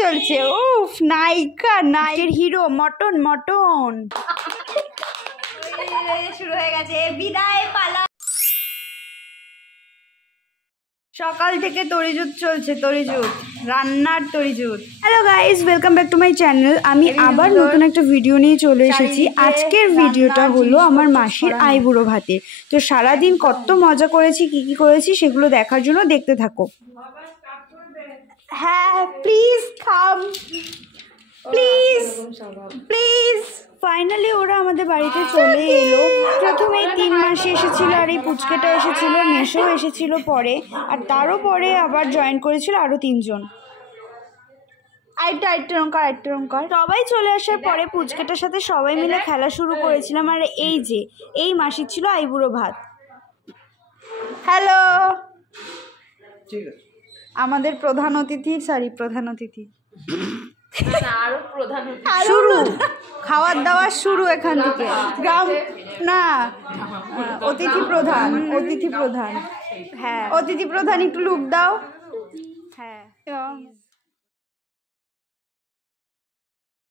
চলছে। উফ, নায়িকা নায়কের হিরো মটন মটন শুরু হয়ে গেছে। বিদায় পালা। সকাল থেকে তরিজুত চলছে, তরিজুত রান্নার তরিজুত। Hello guys, welcome back to my channel. আমি আবার নতুন একটা ভিডিও নিয়ে চলে এসেছি। আজকের ভিডিওটা হলো আমার মাসির আইবুড়ো ভাতের। তো সারাদিন কত মজা করেছি, কি কি করেছি সেগুলো দেখার জন্য দেখতে থাকো। হ্যাঁ please come, please please. Finally ওরা আমাদের বাড়িতে চলে এলো। প্রথমে 3 মাসি এসেছিল, আর এই পুচকেটা এসেছিল, মেশো এসেছিল পরে, আর তারও পরে আবার জয়েন করেছিল আরও 3 জন। সবাই চলে আসার পরে পুচকেটার সাথে সবাই মিলে খেলা শুরু করেছিলাম। আর এই মাসির ছিল আইবুড়ো ভাত। হ্যালো, আমাদের প্রধান অতিথি শুরু, খাওয়ার দাওয়ার শুরু এখান থেকে। গ্রাম না, অতিথি প্রধান। হ্যাঁ, অতিথি প্রধান একটু লুক দাও। হ্যাঁ,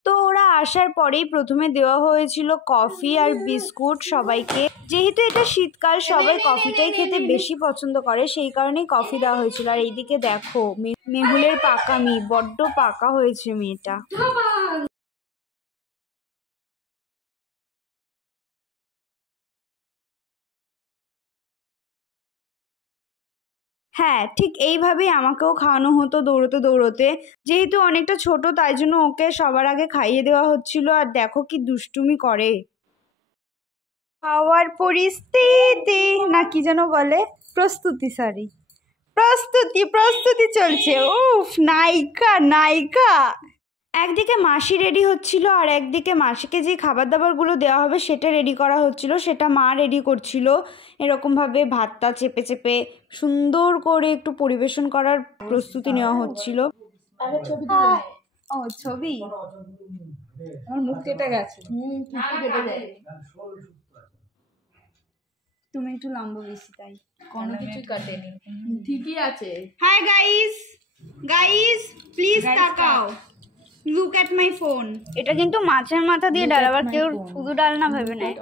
তো ওরা আসার পরেই প্রথমে দেওয়া হয়েছিল কফি আর বিস্কুট সবাইকে। যেহেতু এটা শীতকাল, সবাই কফিটাই খেতে বেশি পছন্দ করে, সেই কারণেই কফি দেওয়া হয়েছিল। আর এইদিকে দেখো মেহুলের পাকামি, বড্ড পাকা হয়েছে মেয়েটা। হ্যাঁ, ঠিক এইভাবেই আমাকেও খাওয়ানো হতো দৌড়তে দৌড়তে। যেহেতু অনেকটা ছোট, তাই জন্য ওকে সবার আগে খাইয়ে দেওয়া হচ্ছিল। আর দেখো কি দুষ্টুমি করে। খাওয়ার পরিস্থিতি না কি যেন বলে, প্রস্তুতি চলছে। উফ, নায়িকা। একদিকে মাসি রেডি হচ্ছিল, আর একদিকে মাসিকে যে খাবার দাবারগুলো দেওয়া হবে সেটা রেডি করা হচ্ছিল। সেটা মা রেডি করছিল। এরকমভাবে ভাতটা চেপে চেপে সুন্দর করে একটু পরিবেশন করার প্রস্তুতি নেওয়া হচ্ছিল। ছবি আমার মুখ কেটে গেছে। তুমি একটু লম্বা বেশি, তাই কোনো কিছু কাটেনি, ঠিকই আছে। হাই গাইস প্লিজ তাকাও, লুক এট মাই ফোন। এটা কিন্তু মাছের মাথা দিয়ে ডাল, আবার কেউ শুধু ডাল না ভেবে নেয়।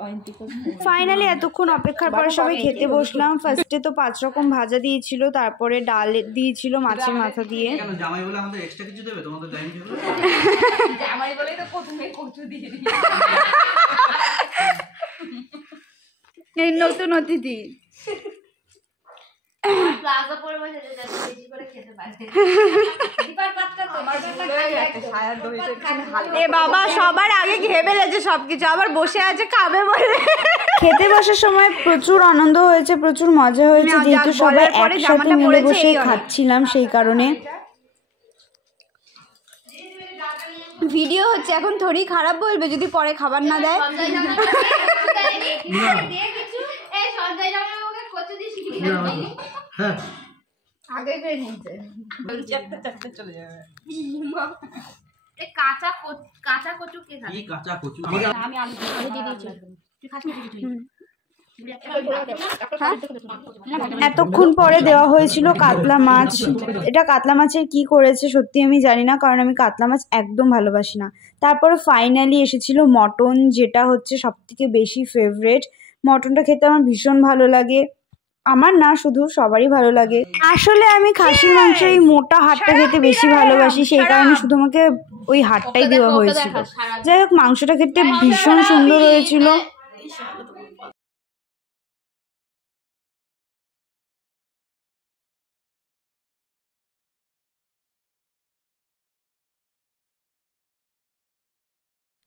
ফাইনালি এতক্ষণ অপেক্ষার পরে সবাই খেতে বসলাম। ফার্স্টে তো 5 রকম ভাজা দিয়েছিল, তারপরে ডাল দিয়েছিল মাছের মাথা দিয়ে। জামাই বলে আমাদের এক্সট্রা কিছু দেবে তোমাদের ডাইনিং টেবিলে? জামাই বলেই তো প্রথমে কচু দিয়ে দিই। এই নতুন অতিথি এ বাবা, সবার আগে খেয়ে ফেলেছে সবকিছু, আবার বসে আছে খাবে বলে। খেতে বসার সময় প্রচুর আনন্দ হয়েছে, প্রচুর মজা হয়েছে, যেহেতু সবাই একসাথে মিলে বসে খাচ্ছিলাম, সেই কারণে। ভিডিও হচ্ছে এখন, থোড়ি খারাপ বলবে যদি পরে খাবার না দেয়। এতক্ষণ পরে দেওয়া হয়েছিল কাতলা মাছ। এটা কাতলা মাছের কি করেছে সত্যি আমি জানি না, কারণ আমি কাতলা মাছ একদম ভালোবাসি না। তারপরে ফাইনালি এসেছিল মটন, যেটা হচ্ছে সবথেকে বেশি ফেভারিট। মটনটা খেতে আমার ভীষণ ভালো লাগে, আমার না শুধু সবারই ভালো লাগে। আসলে আমি খাসির মাংস এই মোটা হাড়টা খেতে বেশি ভালোবাসি, সেই কারণে শুধু আমাকে ওই হাড়টাই দেওয়া হয়েছিল। যাই হোক, মাংসটা খেতে ভীষণ সুন্দর হয়েছিল।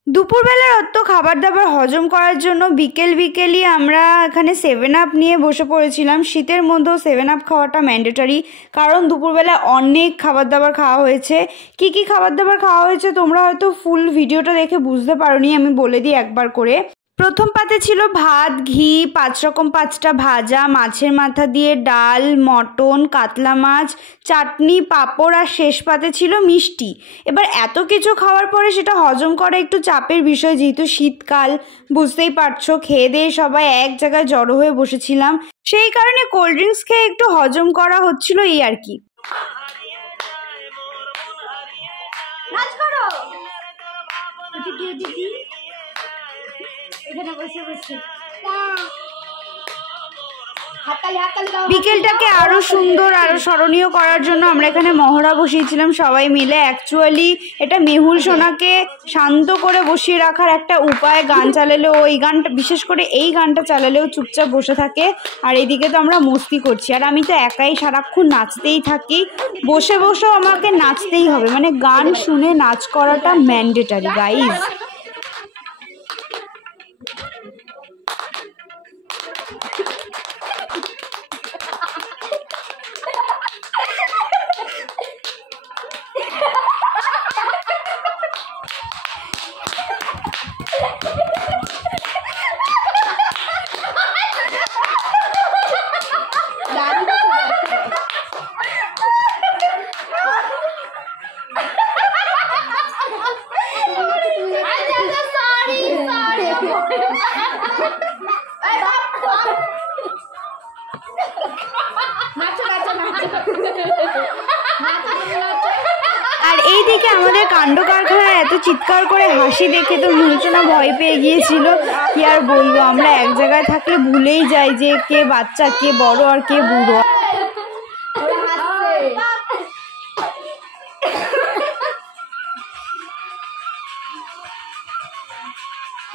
দুপুরবেলার অত খাবার দাবার হজম করার জন্য বিকেলই আমরা এখানে 7 আপ নিয়ে বসে পড়েছিলাম। শীতের মধ্যেও 7 আপ খাওয়াটা ম্যান্ডেটরি, কারণ দুপুরবেলা অনেক খাবার দাবার খাওয়া হয়েছে। কি কি খাবার দাবার খাওয়া হয়েছে তোমরা হয়তো ফুল ভিডিওটা দেখে বুঝতে পারোনি, আমি বলে দিই একবার করে। প্রথম পাতে ছিল ভাত, ঘি, 5 রকম 5টা ভাজা, মাছের মাথা দিয়ে ডাল, মটন, কাতলা মাছ, চাটনি, পাঁপড়, আর শেষ পাতে ছিল মিষ্টি। এবার এত কিছু খাওয়ার পরে সেটা হজম করা একটু চাপের বিষয়, যেহেতু শীতকাল বুঝতেই পারছো। খেয়ে দিয়ে সবাই এক জায়গায় জড়ো হয়ে বসেছিলাম, সেই কারণে কোল্ড ড্রিঙ্কস খেয়ে একটু হজম করা হচ্ছিল, এই আর কি। নাচ করো এখানে বসে বসে বিকেলটাকে আরো সুন্দর আরো স্মরণীয় করার জন্য আমরা এখানে মহড়া বসিয়েছিলাম সবাই মিলে। অ্যাকচুয়ালি এটা মেহুল সোনাকে শান্ত করে বসিয়ে রাখার একটা উপায়। গান চালালেও ওই গানটা, বিশেষ করে এই গানটা চালালেও চুপচাপ বসে থাকে, আর এইদিকে তো আমরা মস্তি করছি, আর আমি তো একাই সারাক্ষণ নাচতেই থাকি। বসে বসেও আমাকে নাচতেই হবে, মানে গান শুনে নাচ করাটা ম্যান্ডেটারি গাইজ। আর এইদিকে আমাদের কাণ্ড কারখানায় এত চিৎকার করে হাসি দেখে তো মূলচনা ভয় পেয়ে গিয়েছিল। কি আর বলবো, আমরা এক জায়গায় থাকলে ভুলেই যাই যে কে বাচ্চা, কে বড় আর কে বুড়ো।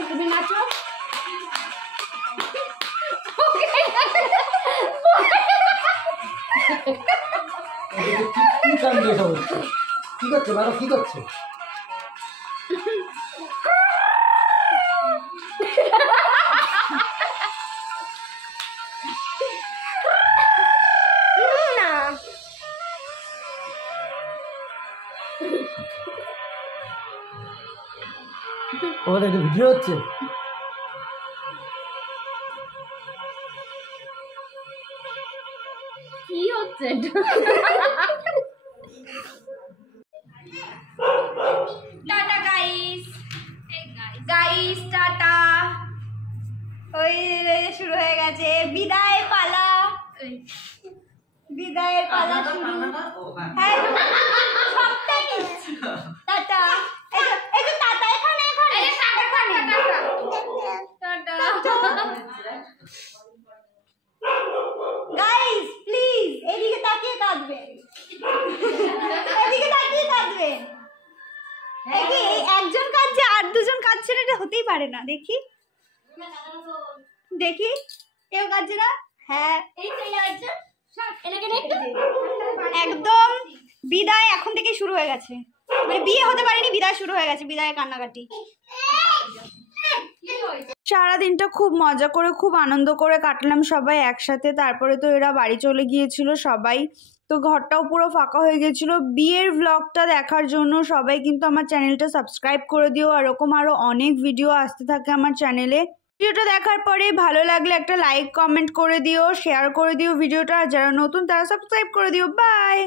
তুমি নাচো। কি করছে বাবা, কি করছে? ওদের ভিডিও হচ্ছে। কি হচ্ছে? Tata guys, guys tata. ওই শুরু হয়ে গেছে বিদায় পালা, বিদায়ের পালা শুরু। হ্যাঁ সবটাই নিচ্ছি। টাটা, এই যে টাটা, এখানে এখানে গাইস প্লিজ এদিকে তাকিয়ে কাঁদবেন, এদিকে তাকিয়ে কাঁদবেন। এই একজন কাঁদছে আর দুজন কাঁদছে না, এটা হতেই পারে না। দেখি দেখি কেউ কাঁদছে না। হ্যাঁ একদম বিদায় এখন থেকে শুরু হয়ে গেছে, মানে বিয়ে হতে পারেনি, বিদায় শুরু হয়ে গেছে, বিদায়ের কান্নাকাটি। সারাদিনটা খুব মজা করে খুব আনন্দ করে কাটলাম সবাই একসাথে। তারপরে তো এরা বাড়ি চলে গিয়েছিল সবাই, তো ঘরটাও পুরো ফাঁকা হয়ে গেছিল। বিয়ের ব্লগটা দেখার জন্য সবাই কিন্তু আমার চ্যানেলটা সাবস্ক্রাইব করে দিও, আর এরকম আরও অনেক ভিডিও আসতে থাকে আমার চ্যানেলে। ভিডিওটা দেখার পরে ভালো লাগলে একটা লাইক কমেন্ট করে দিও, শেয়ার করে দিও ভিডিওটা, আর যারা নতুন তারা সাবস্ক্রাইব করে দিও। বাই।